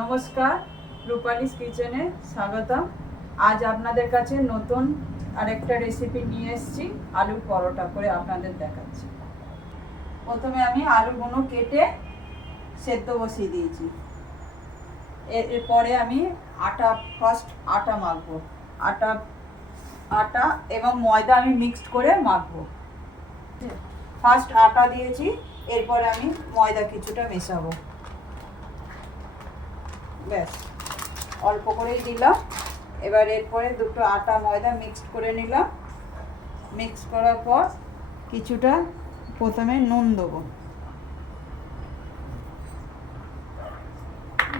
নমস্কার, রূপালিস কিচেনে স্বাগতম। আজ আপনাদের কাছে নতুন আরেকটা রেসিপি নিয়ে এসেছি। আলুর পরোটা করে আপনাদের দেখাচ্ছি। প্রথমে আমি আলুগুলো কেটে সেদ্ধ বসিয়ে দিয়েছি। এরপরে আমি ফার্স্ট আটা মাখবো। আটা এবং ময়দা আমি মিক্সড করে মাখবো। ফার্স্ট আটা দিয়েছি, এরপরে আমি ময়দা কিছুটা মেশাবো। ব্যাস, অল্প করেই দিলাম। এবার এরপরে দুটো আটা ময়দা মিক্সড করে নিলাম। মিক্স করার পর কিছুটা প্রথমে নুন দেবো।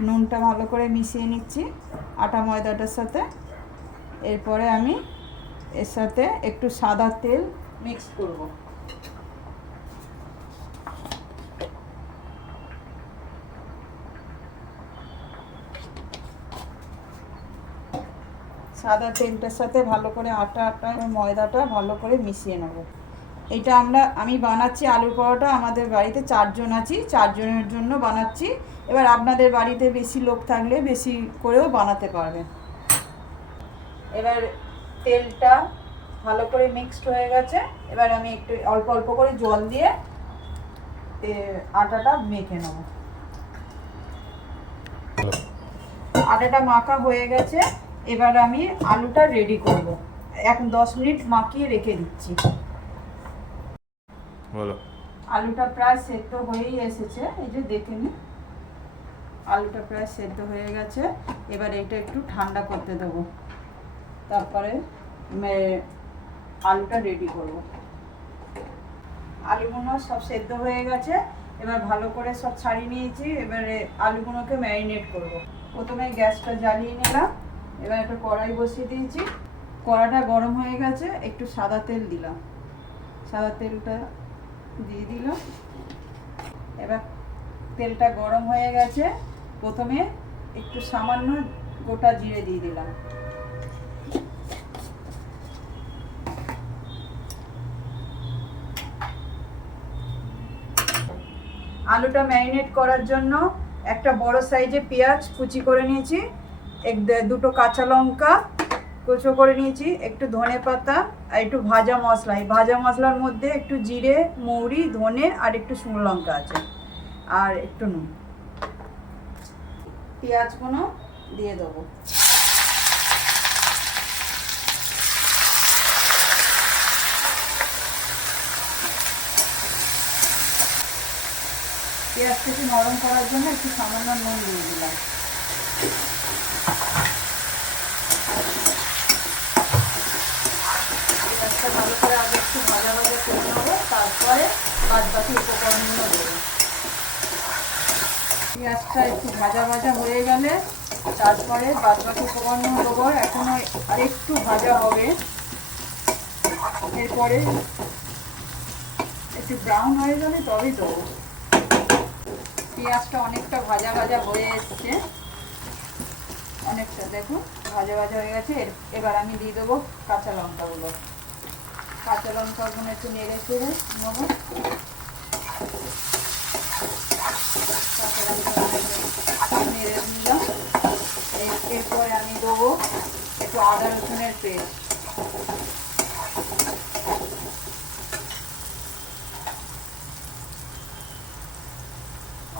নুনটা ভালো করে মিশিয়ে নিচ্ছি আটা ময়দাটার সাথে। এরপরে আমি এর সাথে একটু সাদা তেল মিক্স করব। সাদা তেলটার সাথে ভালো করে আটা ময়দাটা ভালো করে মিশিয়ে নেব। এটা আমি বানাচ্ছি আলুর পরোটা। আমাদের বাড়িতে 4 জন আছি, 4 জনের জন্য বানাচ্ছি। এবার আপনাদের বাড়িতে বেশি লোক থাকলে বেশি করেও বানাতে পারবেন। এবার তেলটা ভালো করে মিক্সড হয়ে গেছে। এবার আমি একটু অল্প অল্প করে জল দিয়ে আটাটা মেখে নেব। আটাটা মাখা হয়ে গেছে। এবার আমি আলুটা রেডি করব। এখন 10 মিনিট মাখিয়ে রেখে দিচ্ছি। আলুটা প্রায় সেদ্ধ হয়েই এসেছে, এই যে দেখে নিন। আলুটা প্রায় সেদ্ধ হয়ে গেছে। এবার এটা একটু ঠান্ডা করতে দেবো, তারপরে আলুটা রেডি করব। আলুগুলো সব সেদ্ধ হয়ে গেছে। এবার ভালো করে সব ছাড়িয়ে নিয়েছি। এবারে আলুগুলোকে ম্যারিনেট করব। প্রথমে গ্যাসটা জ্বালিয়ে নিলাম। এবার একটা কড়াই বসিয়ে দিয়েছি। কড়াটা গরম হয়ে গেছে, একটু সাদা তেল দিলাম। সাদা তেলটা দিয়ে দিলাম। এবার তেলটা গরম হয়ে গেছে। প্রথমে একটু সামান্য গোটা জিরে দিয়ে দিলাম। আলুটা ম্যারিনেট করার জন্য একটা বড় সাইজে পেঁয়াজ কুচি করে নিয়েছি, দুটো কাঁচা লঙ্কা কুচো করে নিয়েছি, একটু ধনে পাতা আর একটু ভাজা মশলা। এই ভাজা মশলার মধ্যে একটু জিরে, মৌরি, ধনে আর একটু শুকনো লঙ্কা আছে, আর একটু নুন। পেঁয়াজগুলো দিয়ে দেবো। পেঁয়াজটাকে নরম করার জন্য একটু সামান্য নুন দিয়ে দিলাম। পেঁয়াজটা ভালো করে আগে একটু ভাজা ভাজা করে নেবো, তারপরে বাদ বাকি উপকরণগুলো দেবো। পেঁয়াজটা একটু ভাজা ভাজা হয়ে গেলে তারপরে বাদ বাকি উপকরণগুলো দেবো। এখনো আরেকটু ভাজা হবে। এরপরে একটু ব্রাউন হয়ে গেলে তবেই দেবো। পেঁয়াজটা অনেকটা ভাজা ভাজা হয়ে এসছে, অনেকটা দেখুন ভাজা ভাজা হয়ে গেছে। এবার আমি দিয়ে দেবো কাঁচা লঙ্কাগুলো। কাঁচা লঙ্কাগুলো একটু নেড়ে চেড়ে নেবো। কাঁচা লঙ্কা নেড়ে নিলাম। এরপরে আমি দেবো একটু আদা রসুনের পেস্ট।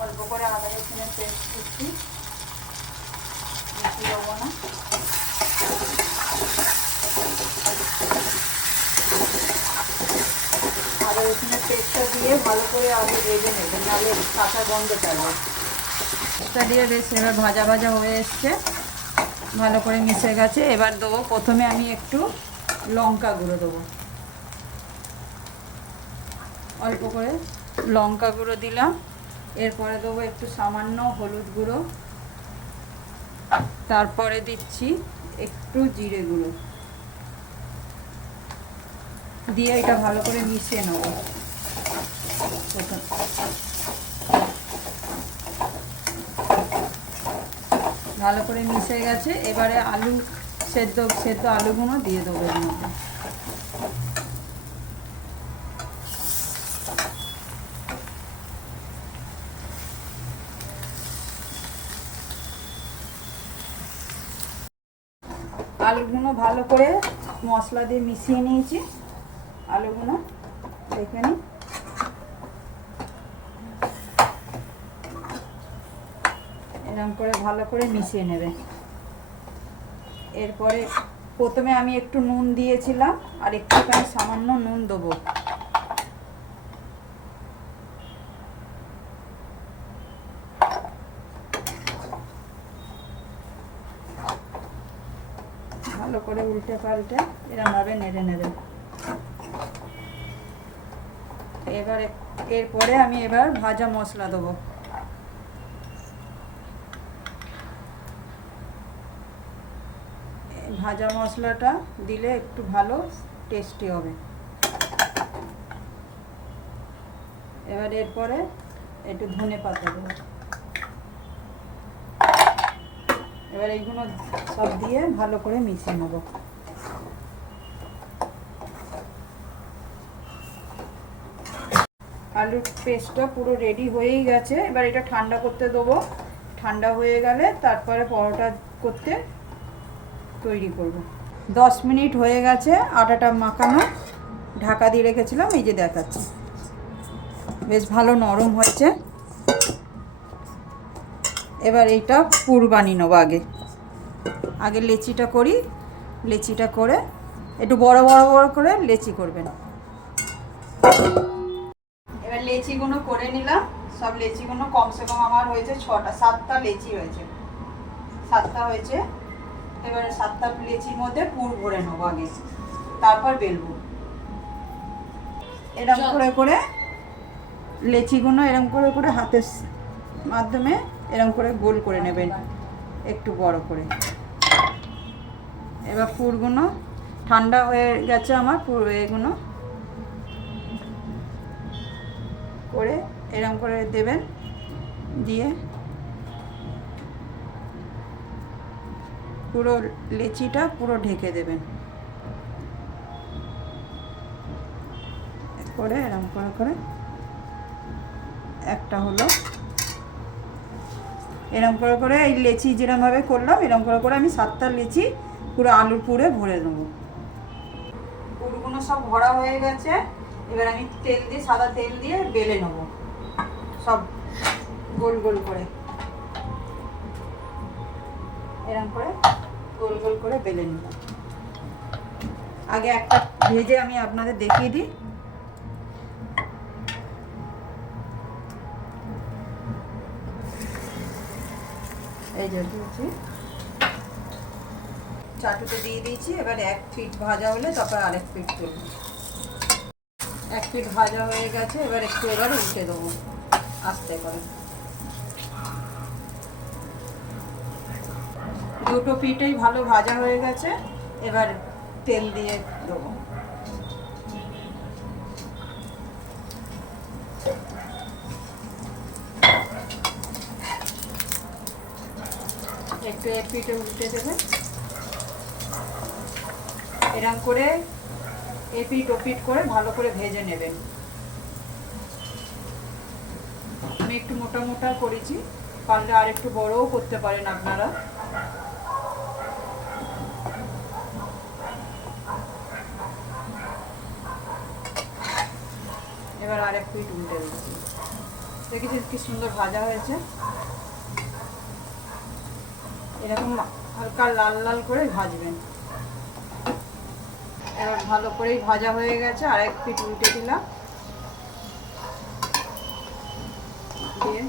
অল্প করে আদা রসুনের পেস্ট দিচ্ছি, বেশি দেবো না। আদা রসুনের পেস্টটা দিয়ে ভালো করে আগে ভেজে নেবেন, নাহলে কাঁচা গন্ধ পাবে। পেস্টটা দিয়ে বেশ এবার ভাজা ভাজা হয়ে এসছে, ভালো করে মিশে গেছে। এবার দেবো, প্রথমে আমি একটু লঙ্কা গুঁড়ো দেবো। অল্প করে লঙ্কা গুঁড়ো দিলাম। এরপরে দেবো একটু সামান্য হলুদ গুঁড়ো, তারপরে দিচ্ছি একটু জিরে গুঁড়ো দিয়ে এটা ভালো করে মিশিয়ে নেব। ভালো করে মিশে গেছে। এবারে সেদ্ধ আলুগুলো দিয়ে দেবো এর মধ্যে। আলুগুলো ভালো করে মশলা দিয়ে মিশিয়ে নিয়েছি। আলুগুলো দেখে নিই। এরকম করে ভালো করে মিশিয়ে নেবে। এরপরে প্রথমে আমি একটু নুন দিয়েছিলাম, আর একটুখানি সামান্য নুন দেবো। ভালো করে উল্টে পাল্টে এরকমভাবে নেড়ে নেবে। এরপরে আমি এবার ভাজা মশলা দেবো। ভাজা মশলাটা দিলে একটু ভালো টেস্টি হবে। এবার এরপরে একটু ধনে পাতা দেবো। এবার এইগুলো সব দিয়ে ভালো করে মিশিয়ে নেব। আলুর পেস্টটা পুরো রেডি হয়েই গেছে। এবার এটা ঠান্ডা করতে দেবো। ঠান্ডা হয়ে গেলে তারপরে পরোটা করতে তৈরি করব। 10 মিনিট হয়ে গেছে আটাটা মাখানো, ঢাকা দিয়ে রেখেছিলাম। এই যে দেখাচ্ছি, বেশ ভালো নরম হয়েছে। এবার এইটা পুর বানিয়ে নেবো। আগে লেচিটা করি। লেচিটা করে একটু বড় বড় বড় করে লেচি করবেন। এবার লেচিগুলো করে নিলাম। সব লেচিগুলো কমসে কম আমার হয়েছে 7টা লেচি হয়েছে। 7টা হয়েছে। এবারে 7টা লেচির মধ্যে পুর ভরে নেবো আগে, তারপর বেলবো। এরকম করে করে লেচিগুলো এরকম করে করে হাতের মাধ্যমে এরকম করে গোল করে নেবেন, একটু বড় করে। এবার পুরগুলো ঠান্ডা হয়ে গেছে আমার। এগুলো করে এরকম করে দেবেন, দিয়ে পুরো লেচিটা পুরো ঢেকে দেবেন। করে এরকম করে করে একটা হলো। এরকম করে করে এই লেচি যেরকমভাবে করলাম, এরকম করে করে আমি 7টা লেচি পুরো আলুর পুরে ভরে দেবো। পুরগুলো সব ভরা হয়ে গেছে। এবার আমি তেল দিয়ে, সাদা তেল দিয়ে বেলে নেবো সব গোল গোল করে। এরকম করে গোল গোল করে বেলে নিলাম। আগে একটা ভেজে আমি আপনাদের দেখিয়ে দিই। এই যে দিয়েছি, চাটুতে দিয়ে দিয়েছি। এবার 1 পিঠ ভাজা হলে তারপর আরেক পিঠ তুলব। 1 পিঠ ভাজা হয়ে গেছে। এবার একটু উল্টে দেবো আস্তে করে। দুটো পিঠেই ভালো ভাজা হয়ে গেছে। এবার তেল দিয়ে দেবো। একটু এক পিঠে উল্টে দেবে। এরকম করে এপিট ওপিট করে ভালো করে ভেজে নেবেন। আমি একটু মোটা মোটা করেছি, পারলে আর একটু বড়ও করতে পারেন আপনারা। এবার আরেক পিঠ উল্টে দিচ্ছি। দেখেছেন কি সুন্দর ভাজা হয়েছে। এরকম হালকা লাল লাল করে ভাজবেন। এবার ভালো করেই ভাজা হয়ে গেছে। আরেক পিঠ উল্টে দিলাম, দিয়ে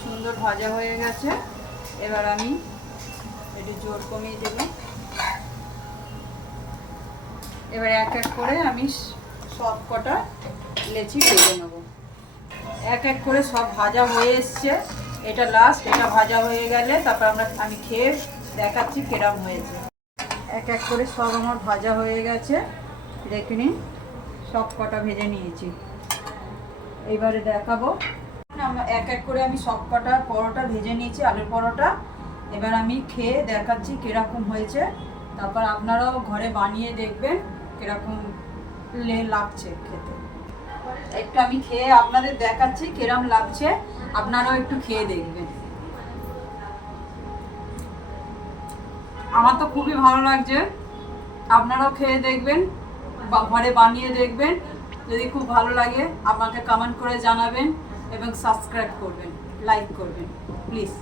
সুন্দর ভাজা হয়ে গেছে। এবার আমি একটু জোর কমিয়ে দিলাম। এবার এক এক করে আমি সব কটা লেচি ভেজে নেব। এক এক করে সব ভাজা হয়ে এসছে। এটা লাস্ট। এটা ভাজা হয়ে গেলে তারপর আমি খেয়ে দেখাচ্ছি কেরম হয়েছে। এক এক করে সব আমার ভাজা হয়ে গেছে। দেখে নিন, সব কটা ভেজে নিয়েছি। এইবারে দেখাবো। এক এক করে আমি সব কটা পরোটা ভেজে নিয়েছি, আলুর পরোটা। এবার আমি খেয়ে দেখাচ্ছি কিরকম হয়েছে। তারপর আপনারাও ঘরে বানিয়ে দেখবেন কিরকম লাগছে খেতে। একটু আমি খেয়ে আপনাদের দেখাচ্ছি কিরকম লাগছে, আপনারাও একটু খেয়ে দেখবেন। আমার তো খুবই ভালো লাগছে, আপনারাও খেয়ে দেখবেন বা ঘরে বানিয়ে দেখবেন। যদি খুব ভালো লাগে আমাকে কমেন্ট করে জানাবেন এবং সাবস্ক্রাইব করবেন, লাইক করবেন প্লিজ।